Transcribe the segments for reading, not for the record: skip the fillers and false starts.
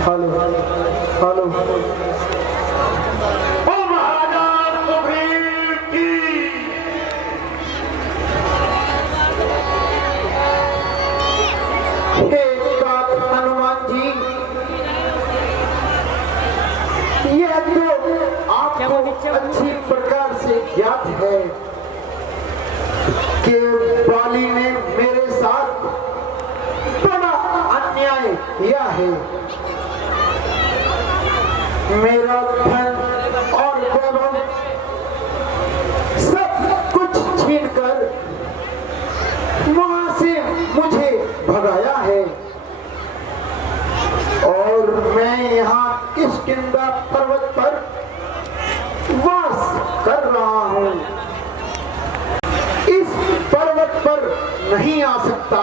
Hello hello. ओ महाराजा सुग्रीव की एक बात हनुमान जी, यह तो आपको अच्छी प्रकार से ज्ञात है कि बाली ने मेरे साथ बड़ा अन्याय किया है। मेरा धन और वैभव सब कुछ छीनकर वहां से मुझे भगाया है और मैं यहाँ किष्किंधा पर्वत पर वास कर रहा हूँ। इस पर्वत पर नहीं आ सकता।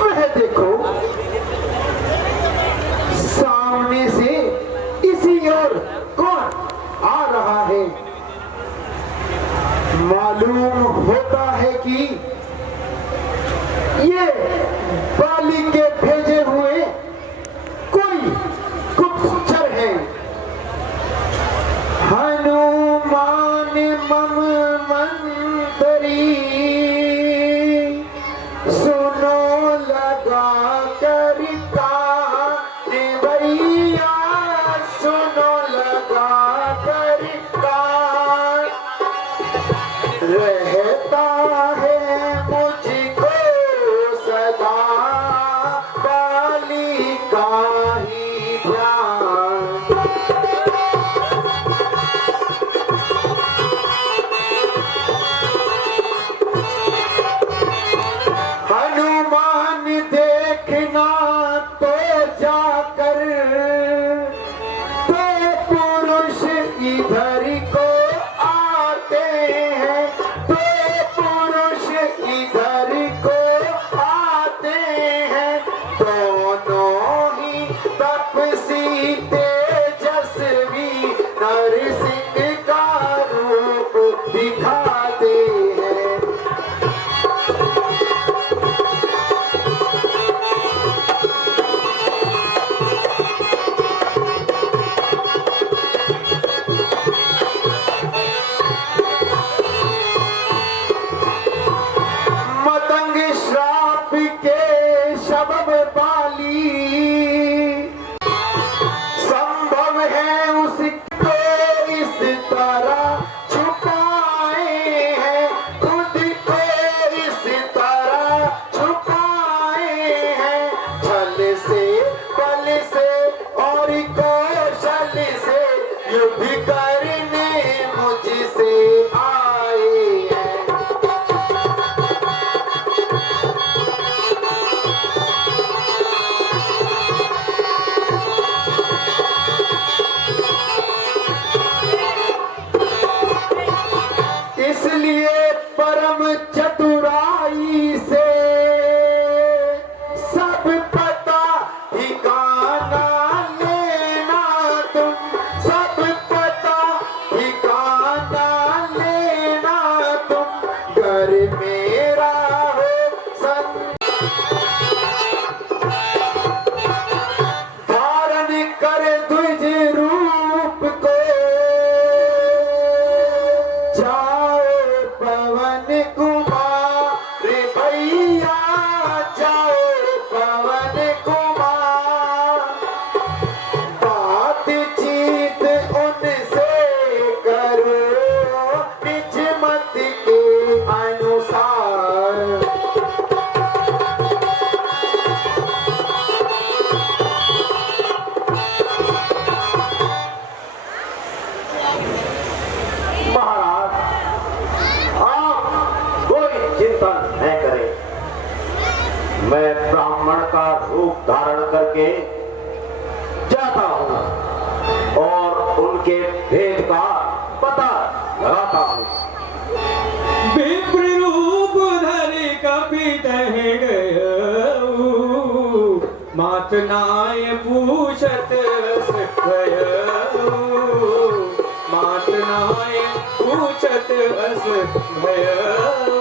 वह देखो, सामने से इसी ओर कौन आ रहा है। मालूम होता है कि ये बाली के भेजे हुए कोई गुप्तचर है। हनुमान मम मंतरी, सुनो लगा कर कान भैया, सुनो लगा कर कान। रहता है मुझको सदा बाली का ही ध्यान। हनुमान देखना तो जाकर दो पुरुष इधर को आते हैं, दो पुरुष इधर को आते हैं। दोनों ही तपसी तेजस्वी नरसिंह का रूप दिखाते हैं। मतंग श्राप के शबब बाली, संभव है उसको इस तरह छुपाए हैं, खुद को इस तरह छुपाए हैं। छल से बल से और कौशल से युद्ध करने मुझसे आए हैं। इसलिए परम चतुराई से सब पता ठिकाना लेना तुम, सब पता ठिकाना लेना तुम। घर मेरा हो धारण कर द्विज रूप को, जाओ पवन कुमार भैया, जाओ पवन कुमार। बातचीत उनसे करो निज मत के अनुसार। महाराज, आप कोई चिंता न करें। मैं ब्राह्मण का रूप धारण करके जाता हूँ और उनके भेद का पता लगाता हूँ। विप्र रूप धरि कपित गयऊ, मात नाय पूछत रस भयऊ, मात नाय पूछत रस भयऊ।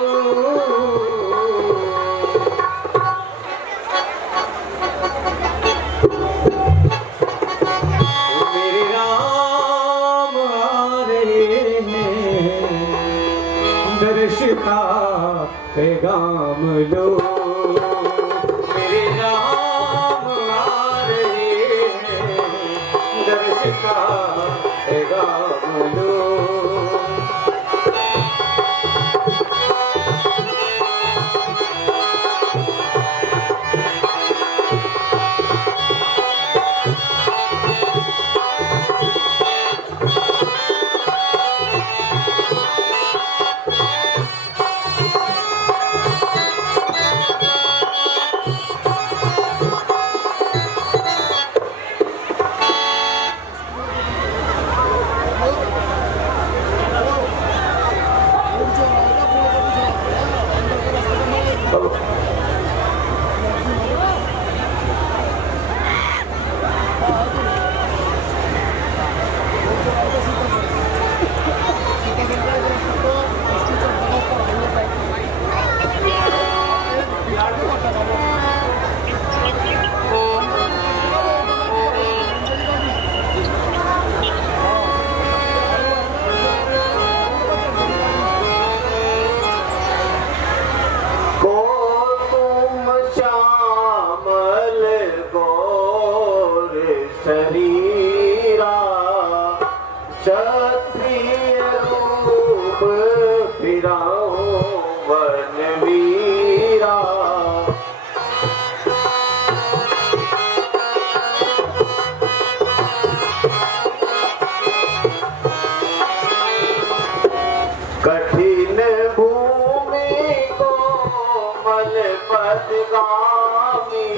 स्वामी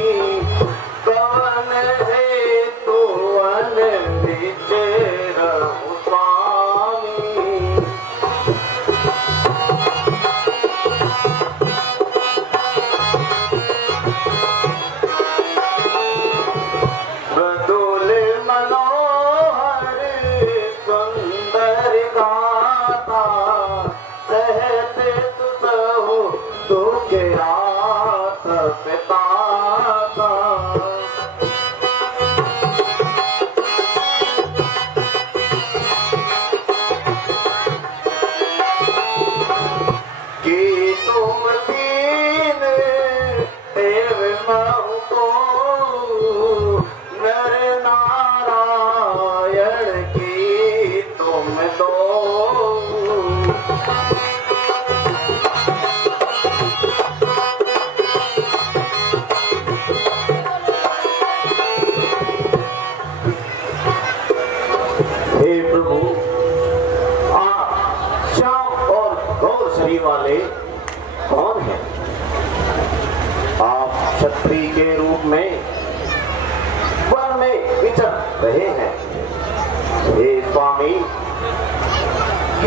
कवन है तो वन बिच रहूं स्वामी बदुल मनोहर सुंदर गाता सहत तुसहु दुख आत पिताता कि तुम दीन देव महु को नर नारायण की तुम दो हे प्रभु आप श्याम और गौर शरीर वाले कौन हैं? आप क्षत्रिय के रूप में वन में विचर रहे हैं। हे स्वामी,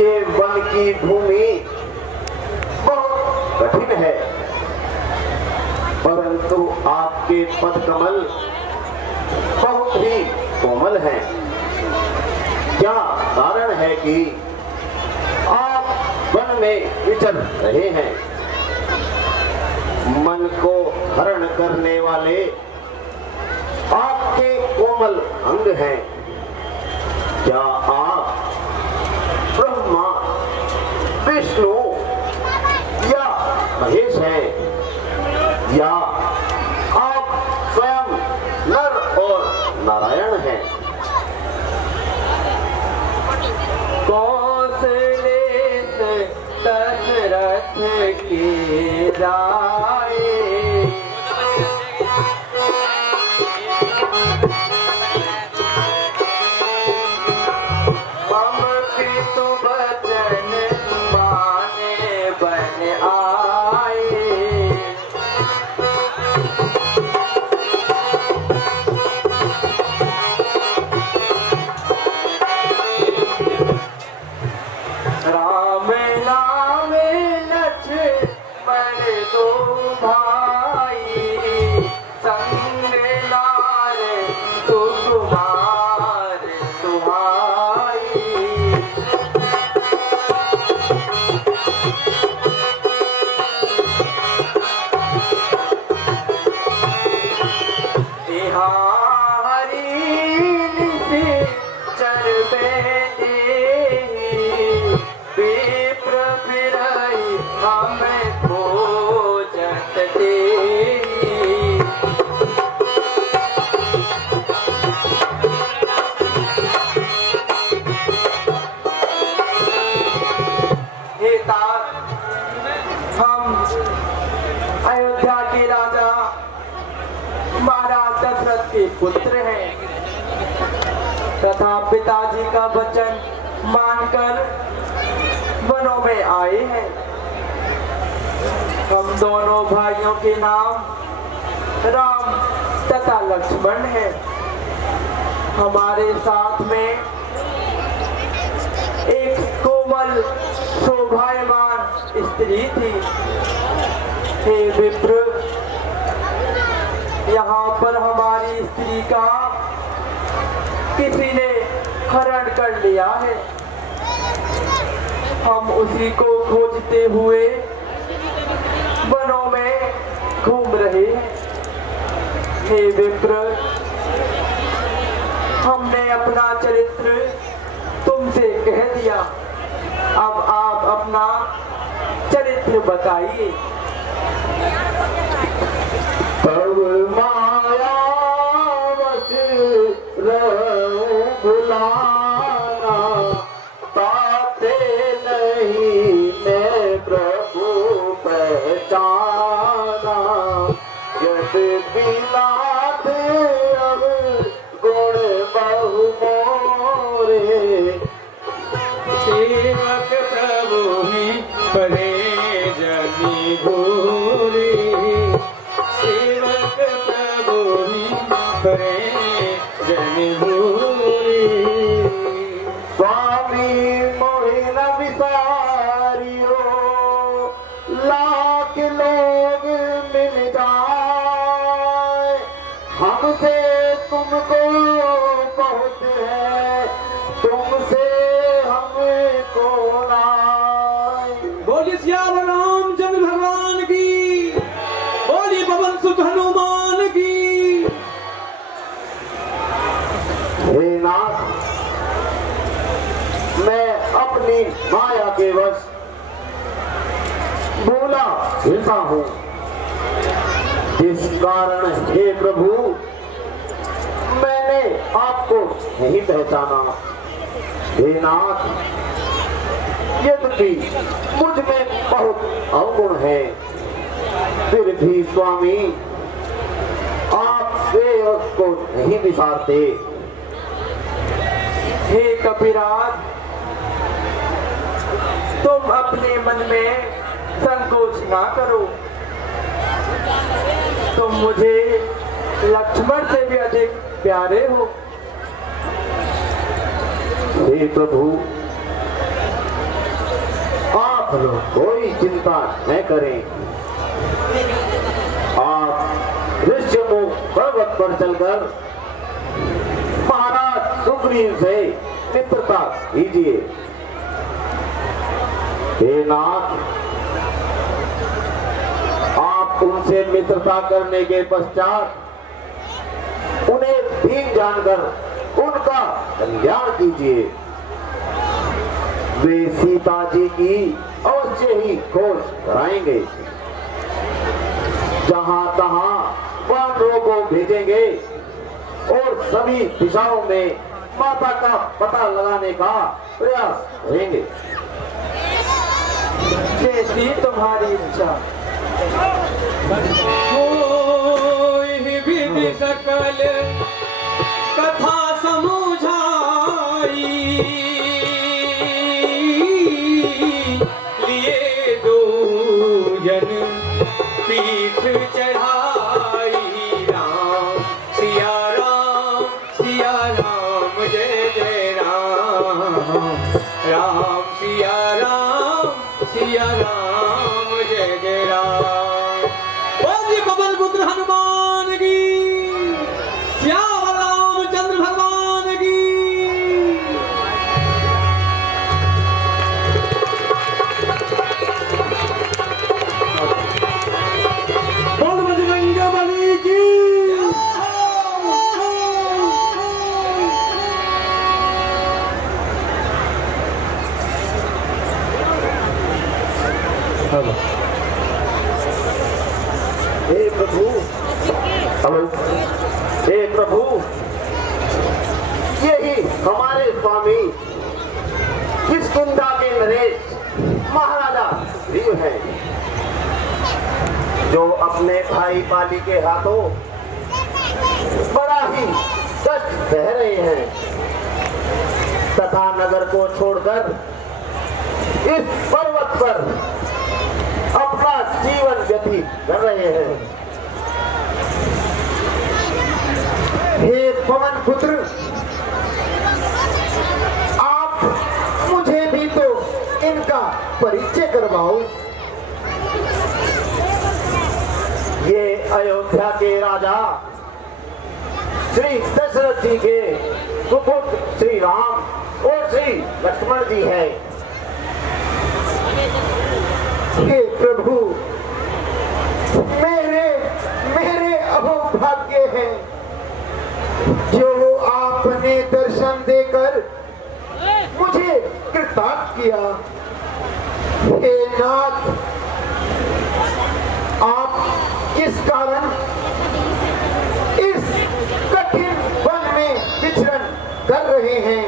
ये वन की भूमि बहुत कठिन है, परंतु आपके पद कमल बहुत ही कोमल हैं। क्या कारण है कि आप वन में विचर रहे हैं? मन को हरण करने वाले आपके कोमल अंग हैं। क्या आप ब्रह्मा विष्णु या महेश हैं, या आप स्वयं नर और नारायण हैं? कौशले से दशरथ की राय मम पितु वचन माने बन आए राम नाम लक्ष्मण दो भाई संग लार सुकुमार सुहाई हरि से चरबे विप्र फिराई हमें खोजत तेरी हे तात, हम अयोध्या के राजा महाराज दशरथ के पुत्र हैं तथा पिताजी का वचन मानकर वनों में आए हैं। हम दोनों भाइयों के नाम राम तथा लक्ष्मण हैं। हमारे साथ में एक कोमल शोभायमान स्त्री थी। हे विप्र, यहाँ पर हमारी स्त्री का किसी ने हरण कर लिया है। हम उसी को खोजते हुए वनों में घूम रहे हैं। हे विप्र, हमने अपना चरित्र तुमसे कह दिया, अब आप अपना चरित्र बताइए। तब माया वश रहूं भुलाना, ताते नहीं मैं प्रभु पहचाना। यद्यपि नाथ अब गुण बहु मोरे, सेवक प्रभु ही परे जनी भूरी। हमसे तुमको बहुत है, तुमसे हमको नाय। बोलिए सियावर रामचंद्र भगवान की, बोलिए पवन सुत हनुमान की। हे नाथ, मैं अपनी माया के वश भूला फिरता हूँ, जिस कारण हे प्रभु मैंने आपको नहीं पहचाना। हे नाथ, यद्यपि मुझ में बहुत अवगुण है, फिर भी स्वामी आप सेवक को नहीं विसारते। हे कपिराज, तुम अपने मन में संकोच ना करो, तुम मुझे लक्ष्मण से भी अधिक प्यारे हो। हे प्रभु, आप लोग कोई चिंता न करें, आप ऋष्यमुख पर्वत पर चलकर महाराज सुग्रीव से मित्रता कीजिए। हे नाथ, आप उनसे मित्रता करने के पश्चात उन्हें भीम जानकर उनका कल्याण कीजिए। वे सीता जी की अवश्य ही खोज कराएंगे। जहां तहां वानरों को भेजेंगे और सभी दिशाओं में माता का पता लगाने का प्रयास करेंगे। जैसी तुम्हारी इच्छा। कोई विधि सकल कथा समझाई, लिए दूजन पीठ चढ़ाई। राम सिया राम, सिया राम जय जय राम। राम सिया राम, सिया राम जय जय राम। बोलिए पवन पुत्र हनुमान की, सियावर रामचंद्र भगवान की। बोल बजरंग बली की। हे प्रभु, हे प्रभु, यही हमारे स्वामी किष्किंधा के नरेश महाराजा सुग्रीव हैं, जो अपने भाई पाली के हाथों बड़ा ही कष्ट सह रहे हैं तथा नगर को छोड़कर इस पर्वत पर अपना जीवन व्यतीत कर रहे हैं। हे पवन पुत्र, आप मुझे भी तो इनका परिचय करवाओ। ये अयोध्या के राजा श्री दशरथ जी के सुपुत्र श्री राम और श्री लक्ष्मण जी हैं। हे प्रभु, मेरे मेरे अहोभाग्य हैं जो आपने दर्शन देकर मुझे कृतार्थ किया। हे नाथ, आप किस कारण इस कठिन वन में विचरण कर रहे हैं?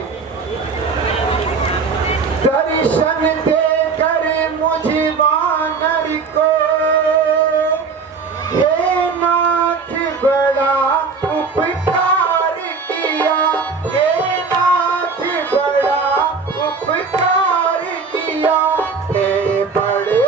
दर्शन देकर मुझे वानर को हे नाथ बड़ा उपकार किया। हे नाथ बड़ा उपकार किया। हे बड़े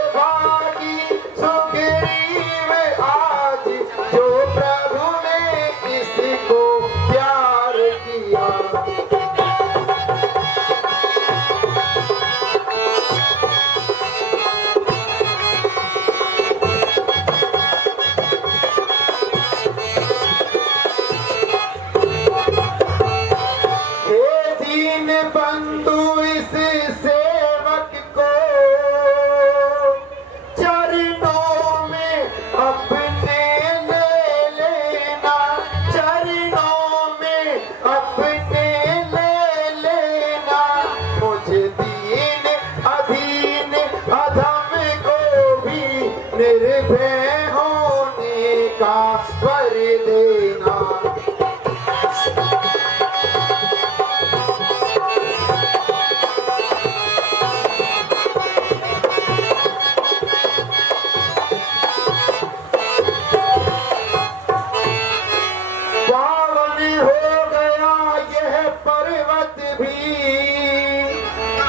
वर देना। पावन हो गया यह पर्वत भी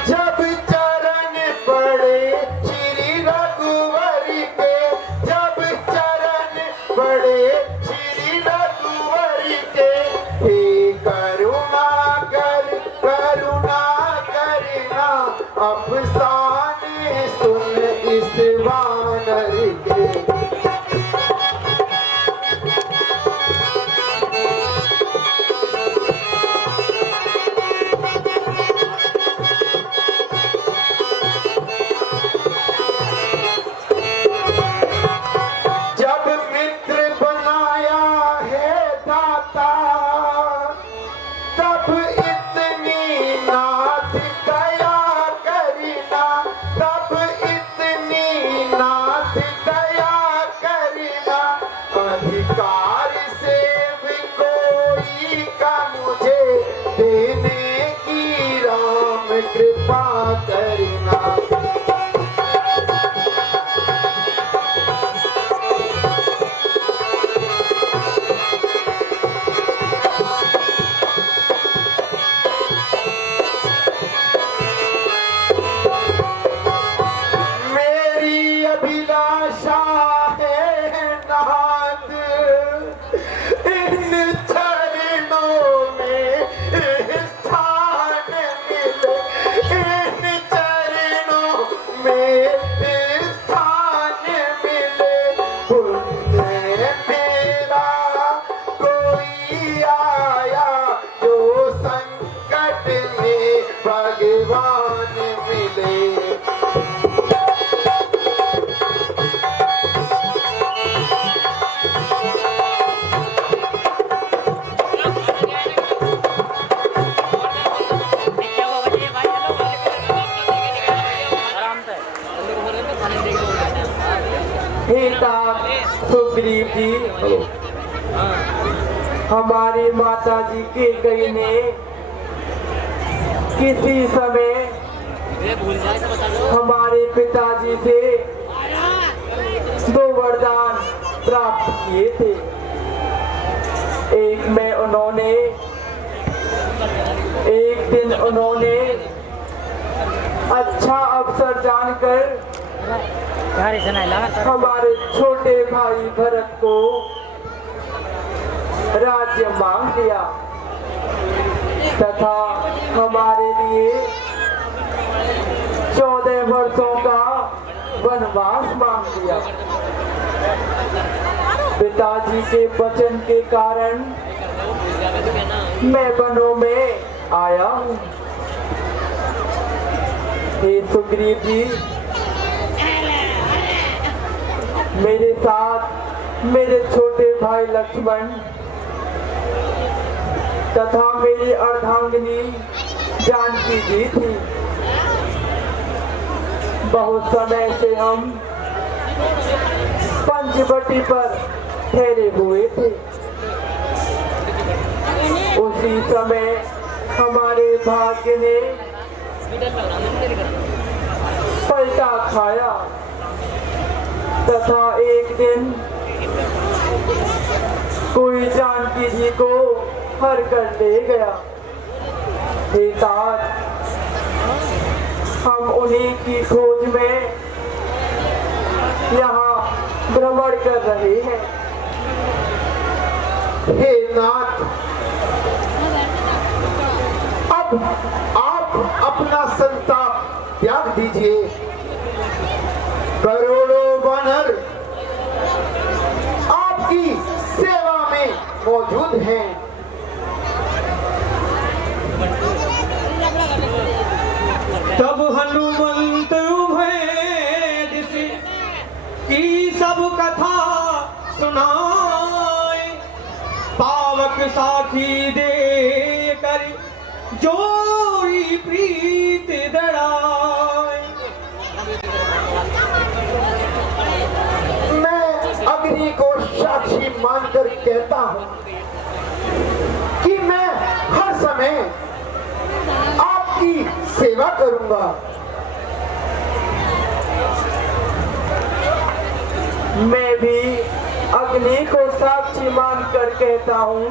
जब चरण पड़े श्री रघुवर के, जब चरण पड़े श्री रघुवर के। हे करुणा कर करुणा करना, अफसाने सुन इस वानर के। जब मित्र बनाया है दाता, तब इतनी नाथ दया करना, तब इतनी नाथ दया करना। अधिकार से भी कोई का मुझे देने की राम कृपा करना। मेरी अभिलाषा है नाथ, इन चरणों में स्थान मिले, इन चरणों में स्थान मिले। पुण्य मेरा कोई आया जो संकट में भगवान मिले। हे तात सुग्रीव जी, हमारी माता जी के कई ने किसी समय हमारे पिताजी से 2 वरदान प्राप्त किए थे। एक दिन उन्होंने अच्छा अवसर जानकर हमारे छोटे भाई भरत को राज्य मांग लिया तथा हमारे लिए 14 वर्षों का वनवास मांग लिया। पिताजी के वचन के कारण मैं वनों में आया हूँ। हे सुग्रीव जी, मेरे साथ मेरे छोटे भाई लक्ष्मण तथा मेरी अर्धांगिनी जानकी जी थी। बहुत समय से हम पंचवटी पर ठहरे हुए थे। उसी समय हमारे भाग्य ने पलटा खाया तथा एक दिन कोई जानकी जी को हर कर ले गया। हे तात, हम उन्हीं की खोज में यहाँ भ्रमण कर रहे हैं। हे नाथ, अब आप अपना संताप त्याग दीजिए। करोड़ों वानर आपकी सेवा में मौजूद हैं। तब हनुमंत उभय की सब कथा सुनाए, पावक साखी दे कर जोरी प्रीत दड़ाए। मैं अग्नि को साक्षी मानकर कहता हूं कि मैं हर समय आपकी सेवा करूंगा। मैं भी अग्नि को साक्षी मानकर कहता हूँ,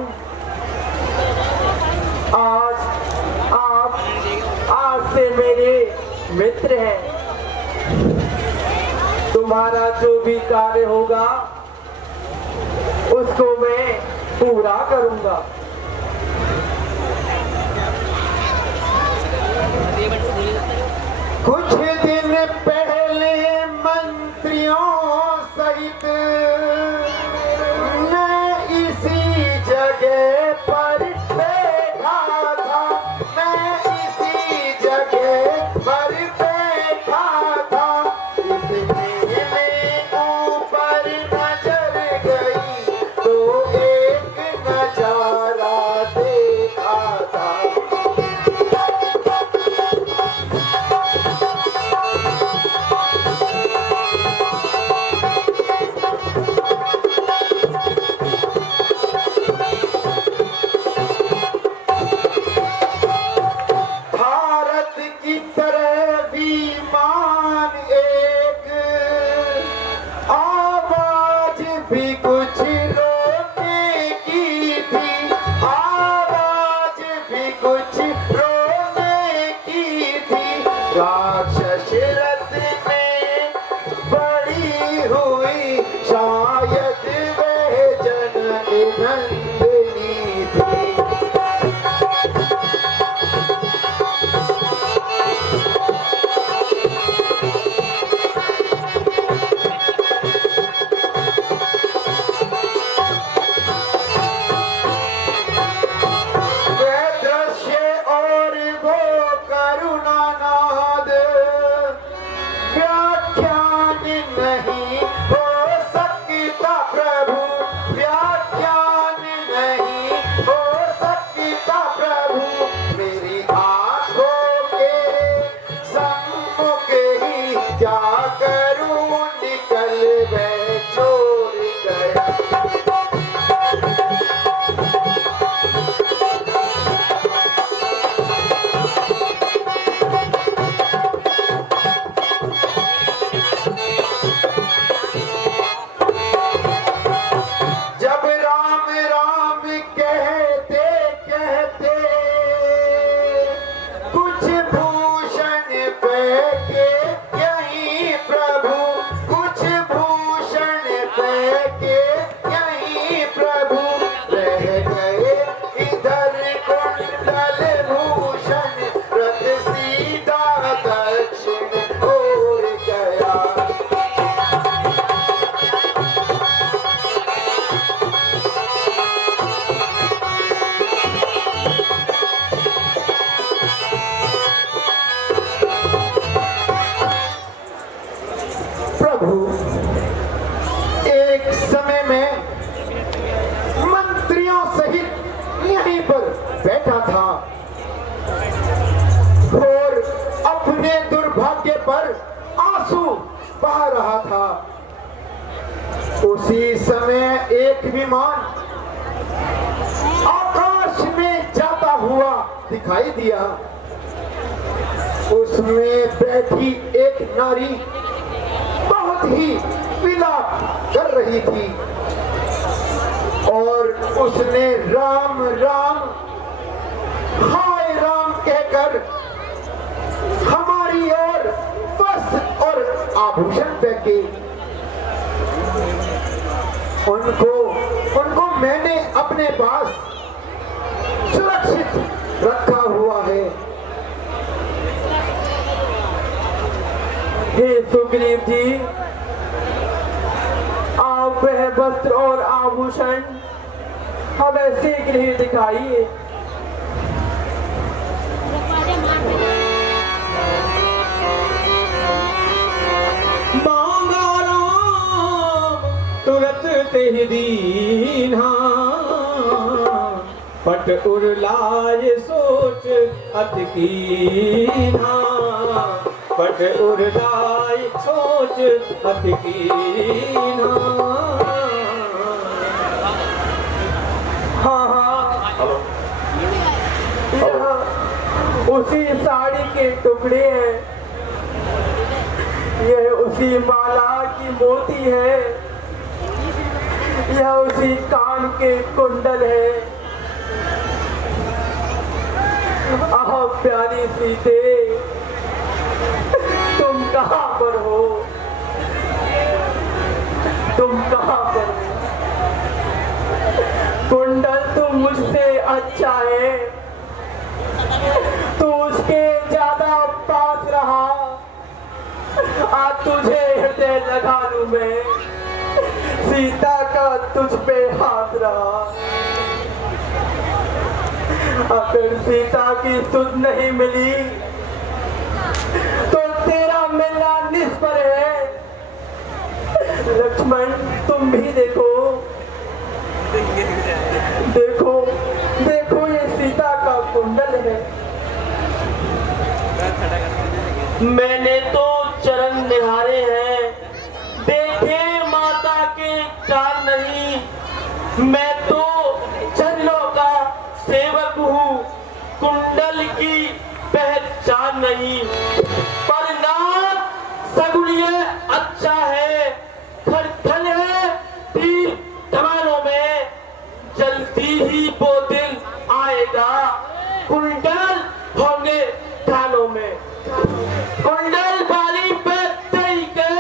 आज से मेरे मित्र हैं। तुम्हारा जो भी कार्य होगा उसको मैं पूरा करूंगा। कुछ दिन पहले मंत्रियों सहित मैं इसी जगह पर बैठा था। मैं इसी जगह पर बैठा था। इतने में ऊपर नजर गई तो एक नजारा देखा था। भी कुछ रोने की थी, आवाज भी कुछ रोने की थी। राक्षस रथ में बड़ी हुई शायद वह जननी नंदिनी थी। एक समय में मंत्रियों सहित यहीं पर बैठा था और अपने दुर्भाग्य पर आंसू बहा रहा था। उसी समय एक विमान आकाश में जाता हुआ दिखाई दिया। उसमें बैठी एक नारी बहुत ही विलाप कर रही थी और उसने राम राम हाय राम कहकर हमारी ओर वस्त्र और आभूषण फेंके। उनको मैंने अपने पास सुरक्षित रखा हुआ है। हे सुग्रीव जी, आप वह वस्त्र और आभूषण हमें शीघ्र ही दिखाइए। मांगा राम तुरत तेह दीन्हा, पट उरलाय सोच अति कीन्हा। पट उरलाय सोच अति कीन्हा। यहाँ उसी साड़ी के टुकड़े हैं, यह उसी माला की मोती है, यह उसी कान के कुंडल है। आह प्यारी सीते, तुम कहाँ पर हो, तुम कहाँ पर हो? कुंडल तो मुझसे अच्छा है, तू उसके ज्यादा पास रहा, आज तुझे हृदय लगा लूं मैं, सीता का तुझ पे हाथ रहा। अगर सीता की सुध नहीं मिली तो तेरा मिलना निष्फल है। लक्ष्मण तुम भी देखो, देखो देखो ये सीता का कुंडल है। मैंने तो चरण निहारे हैं, देखे माता के कान नहीं। मैं तो चरणों का सेवक हूँ, कुंडल की पहचान नहीं। पर नाम सगुनिये अच्छा है, खड़खड़ है तीर कमानों में। जल्दी ही वो दिन आएगा, कुंडल होंगे कानों में। कुंडल बाली पे तई के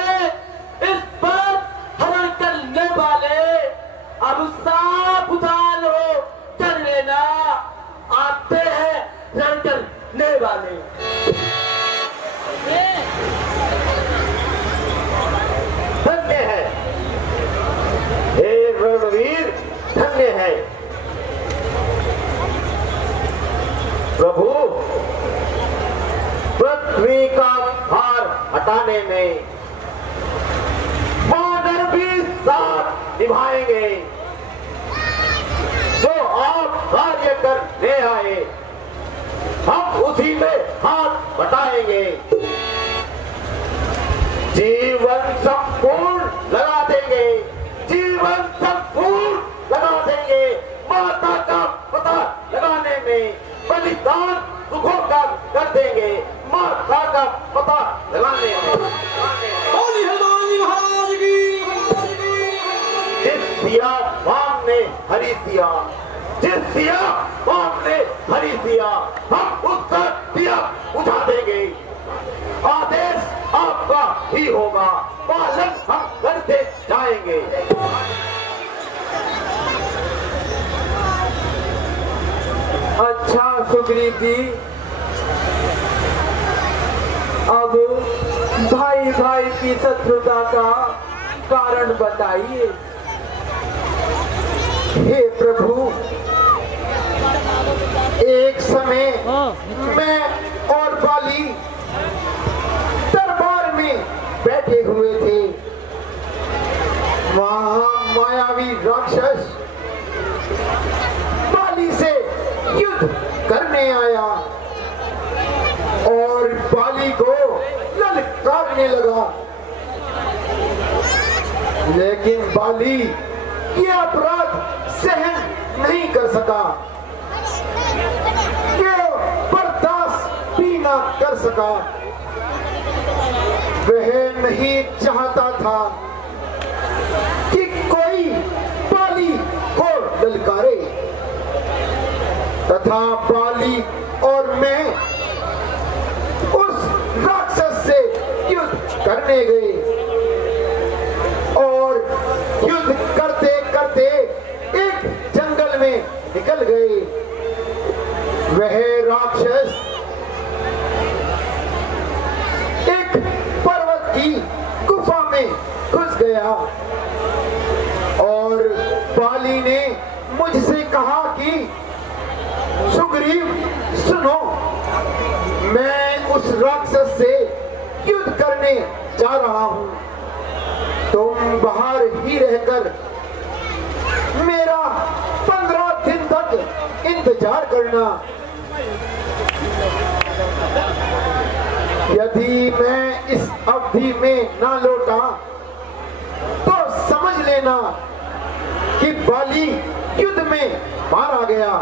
इस पर हरण करने वाले, अब साफ उधार हो कर लेना, आते हैं रण करने वाले। धन्य है हे रणवीर, धन्य है प्रभु। पृथ्वी का भार हटाने में वानर भी साथ निभाएंगे। जो आप कार्य करने आए, हम उसी में हाथ बटाएंगे। जीवन संपूर्ण लगा देंगे, जीवन संपूर्ण लगा देंगे माता का पता लगाने में। बलिदान सुखों का कर देंगे माता का पता लगाने में। बोली हनुमान महाराज की। जिस सिया बाम ने हरी सिया, जिस सिया बाम ने हरी सिया, हम उसका दिया उठा देंगे। आदेश आपका ही होगा, पालन हम करते जाएंगे। अच्छा सुग्रीव जी, अब भाई भाई की शत्रुता का कारण बताइए। हे प्रभु, एक समय मैं और बाली दरबार में बैठे हुए थे। वहां मायावी राक्षस बाली से युद्ध करने आया और बाली को ललकारने लगा। लेकिन बाली ये अपराध सहन नहीं कर सका, वो बर्दाश्त भी ना कर सका। वह नहीं चाहता था कि कोई बाली को ललकारे, तथा बाली और मैं उस राक्षस से युद्ध करने गए और युद्ध करते करते एक जंगल में निकल गए। वह राक्षस एक पर्वत की गुफा में घुस गया और बाली ने मुझसे कहा कि सुग्रीव सुनो, मैं उस राक्षस से युद्ध करने जा रहा हूं, तुम बाहर ही रहकर मेरा 15 दिन तक इंतजार करना। यदि मैं इस अवधि में ना लौटा तो समझ लेना कि बाली युद्ध में मारा गया।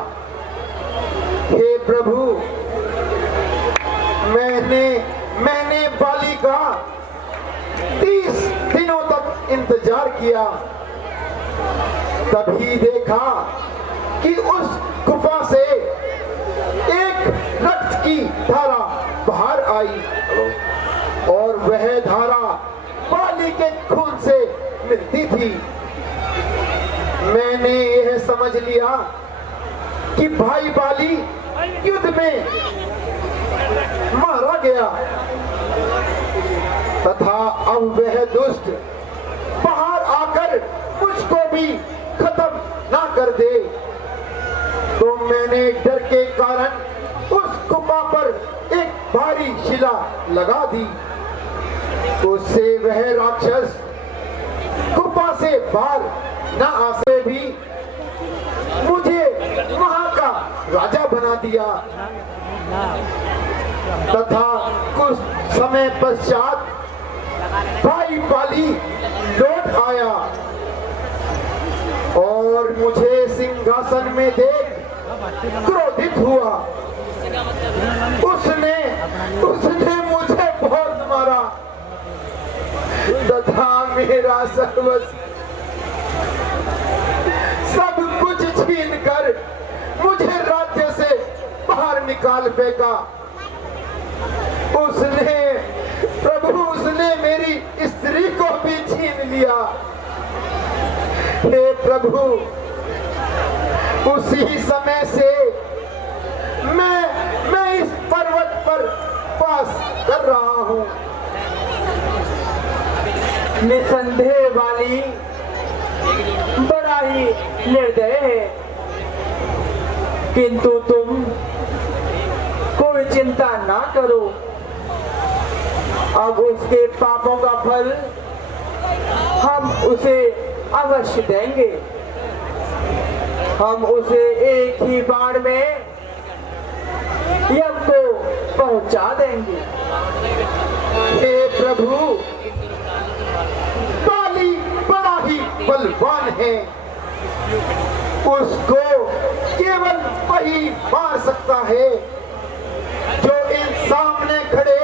प्रभु, मैंने बाली का 30 दिनों तक इंतजार किया। तभी देखा कि उस गुफा से एक रक्त की धारा बाहर आई और वह धारा बाली के खून से मिलती थी। मैंने यह समझ लिया कि भाई बाली युद्ध में मारा गया तथा अब वह दुष्ट बाहर आकर मुझको भी खत्म ना कर दे, तो मैंने डर के कारण उस गुफा पर एक भारी शिला लगा दी। उससे वह राक्षस गुफा से बाहर न आ से भी मुझे वहां का राजा बना दिया तथा कुछ समय पश्चात भाई बाली लौट आया और मुझे सिंहासन में देख क्रोधित हुआ। उसने मुझे बहुत मारा तथा मेरा सर्वस्व सब कुछ छीन कर मुझे राज्य से बाहर निकाल फेंका। उसने मेरी स्त्री को भी छीन लिया। हे प्रभु, उसी समय से मैं इस पर्वत पर वास कर रहा हूँ। निसंदेह वाली बड़ा ही निर्दय है, किंतु तुम कोई चिंता ना करो। अब उसके पापों का फल हम उसे अवश्य देंगे। हम उसे एक ही बाण में यम को पहुंचा देंगे। हे प्रभु, बाली बड़ा ही बलवान है, उसको केवल वही मार सकता है जो इन सामने खड़े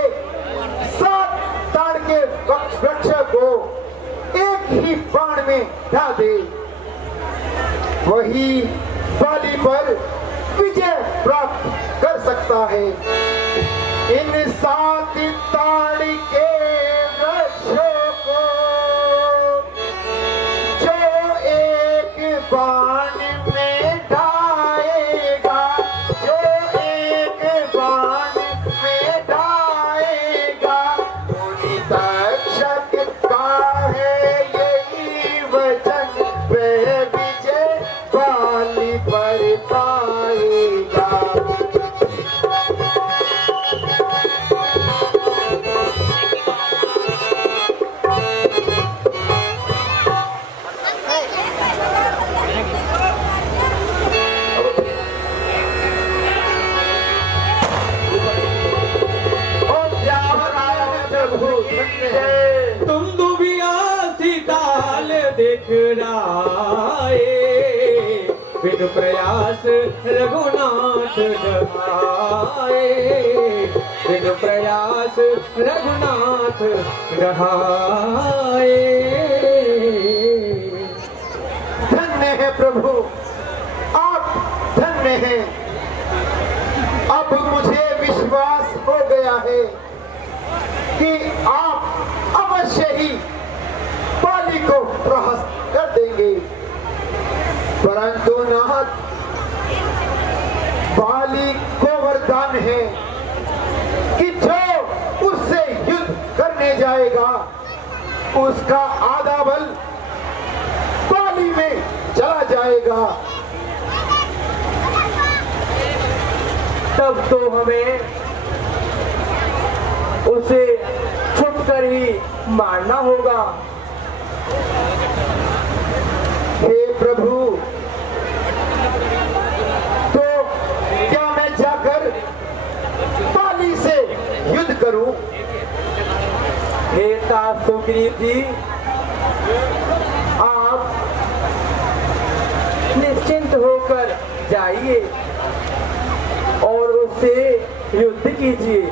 7 ताड़ के वृक्ष को एक ही बाण में ढा दे। वही बाली पर विजय प्राप्त कर सकता है। इन 7 ताड़ के वृक्षों को जो एक बाण में ढाएगा, जो एक बाण में ढाएगा, उन्हीं तक्षक का है यही वचन, वह विजय बाली पर पाएगा। तुम दुबिया सीताल दिख राए, बिन प्रयास रघुनाथ रहाए, बिन प्रयास रघुनाथ रहाए। धन्य है प्रभु, आप धन्य हैं। अब मुझे विश्वास हो गया है कि आप अवश्य ही बाली को प्रहस्त कर देंगे। परंतु नाथ, बाली को वरदान है कि जो उससे युद्ध करने जाएगा उसका आधा बल बाली में चला जाएगा। तब तो हमें उसे छुपकर ही मारना होगा। हे प्रभु, तो क्या मैं जाकर बाली से युद्ध करूं? हे तात सुग्रीव जी, आप निश्चिंत होकर जाइए और मुझसे युद्ध कीजिए।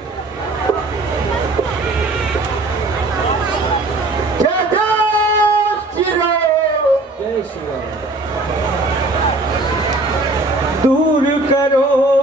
जय जय श्री राम। जय श्री राम। दूर करो